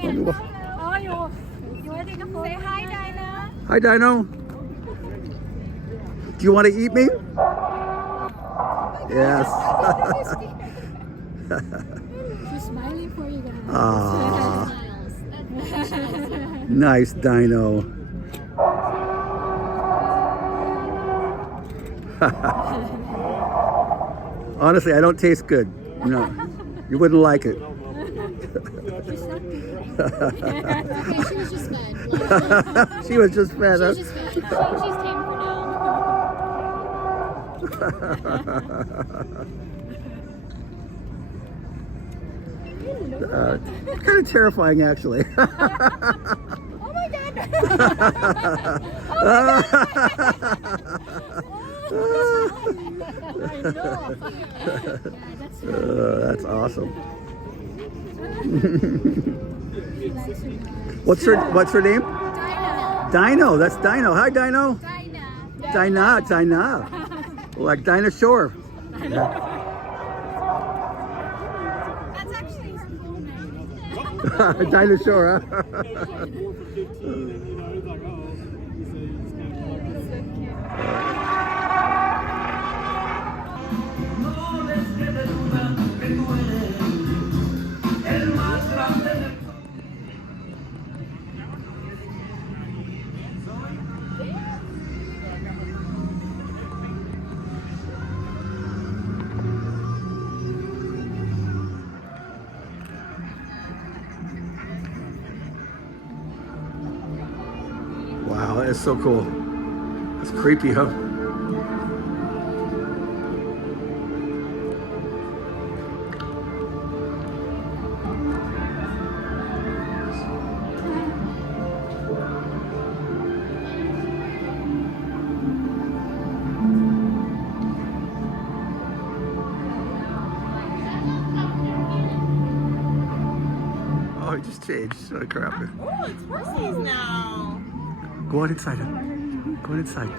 Oh, you want to take a photo? Say hi, Dina. Hi, Dino. Do you want to eat me? Yes. She's smiling for you guys. Aww. Nice, Dino. Honestly, I don't taste good. No, you wouldn't like it. Okay, she was just fed. She was just fed. She was just fed. She's tame for now. Kind of terrifying, actually. Oh my God! I know. That's awesome. What's her name? Dina. Dino. That's Dino. Hi, Dino. Dina. Dina. Like dinosaur. That's actually her full name. Dinosaur, huh? Wow, that is so cool. That's creepy, huh? Oh, it just changed. Oh, crap. Oh, it's horses now. Go on inside. Go on inside.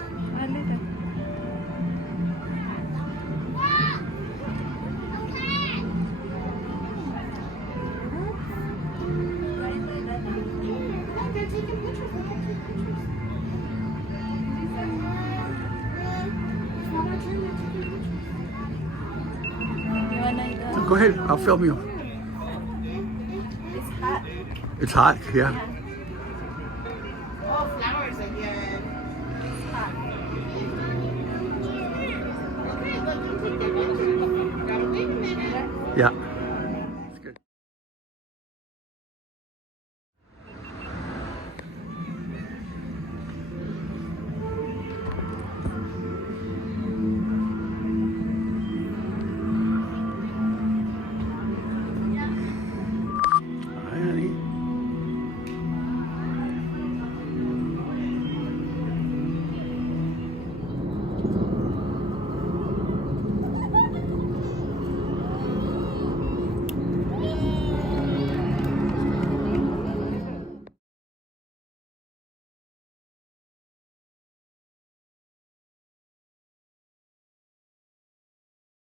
Go ahead. I'll film you. It's hot. It's hot. Yeah. Oh, flowers again. It's hot. Okay, let them take their picture. Gotta wait a minute. Yeah.